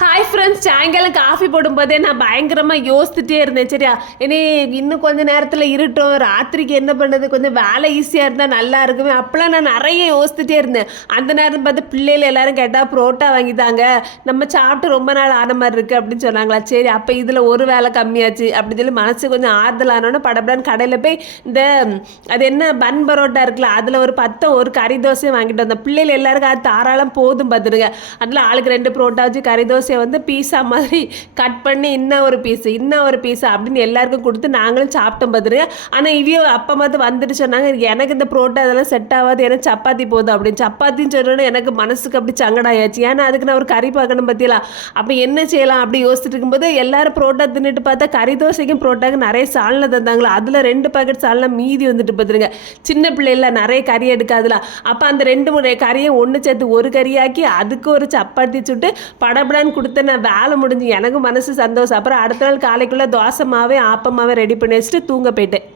Hi friends சாயங்காலம் coffee போடும்போதே நான் பயங்கரமாக யோசிச்சுட்டே இருந்தேன். சரியா? இனி இன்னும் கொஞ்சம் நேரத்தில் இருட்டும். ராத்திரிக்கு என்ன பண்ணுறது கொஞ்சம் வேலை ஈஸியாக இருந்தால் நல்லா இருக்குமே. அப்போலாம் நான் நிறைய யோசிச்சுட்டே இருந்தேன். அந்த நேரம் பார்த்து பிள்ளைகள் எல்லாரும் கேட்டால் புரோட்டா வாங்கித்தாங்க. நம்ம சாப்பிட்டு ரொம்ப நாள் ஆன மாதிரி இருக்குது அப்படின்னு சொன்னாங்களா? சரி அப்போ இதில் ஒரு வேலை கம்மியாச்சு அப்படின்னு சொல்லி மனசு கொஞ்சம் ஆறுதல் ஆனோன்னு படப்படான்னு கடையில் போய் இந்த அது என்ன பன் பரோட்டா இருக்குல்ல அதில் ஒரு பத்தம் ஒரு கறி தோசையும் வாங்கிட்டு வந்தேன். பிள்ளைகள் எல்லாருக்கும் அது தாராளம் போதும் பார்த்துருங்க அதில் ஆளுக்கு ரெண்டு புரோட்டா வச்சு கறி தோசை தோசையை வந்து பீஸா மாதிரி கட் பண்ணி இன்னும் ஒரு பீஸு இன்னும் ஒரு பீஸு அப்படின்னு எல்லாருக்கும் கொடுத்து நாங்களும் சாப்பிட்டோம் பார்த்துருங்க ஆனால் இவையோ அப்போ பார்த்து வந்துட்டு சொன்னாங்க எனக்கு இந்த புரோட்டா அதெல்லாம் செட் ஆகாது ஏன்னா சப்பாத்தி போதும் அப்படின்னு. சப்பாத்தின்னு சொன்னோன்னே எனக்கு மனசுக்கு அப்படி சங்கடாயாச்சு. ஏன்னா அதுக்கு நான் ஒரு கறி பார்க்கணும் பார்த்தீங்களா அப்போ என்ன செய்யலாம் அப்படி யோசிச்சுட்டு இருக்கும்போது எல்லாரும் புரோட்டா தின்னுட்டு பார்த்தா கறி தோசைக்கும் புரோட்டாக்கு நிறைய சால்னை தந்தாங்களா? அதில் ரெண்டு பாக்கெட் சால்னா மீதி வந்துட்டு பார்த்துருங்க சின்ன பிள்ளைல நிறைய கறி எடுக்காதுல. அப்போ அந்த ரெண்டு மூணு கறியை ஒன்று சேர்த்து ஒரு கறியாக்கி அதுக்கு ஒரு சப்பாத்தி சுட்டு படபடான்னு கொடுத்து நான் வேலை முடிஞ்சு எனக்கு மனசு சந்தோஷம். அப்புறம் அடுத்த நாள் காலைக்குள்ளே தோசை மாவே ஆப்பமாவே ரெடி பண்ணி வச்சுட்டு தூங்க போயிட்டேன்.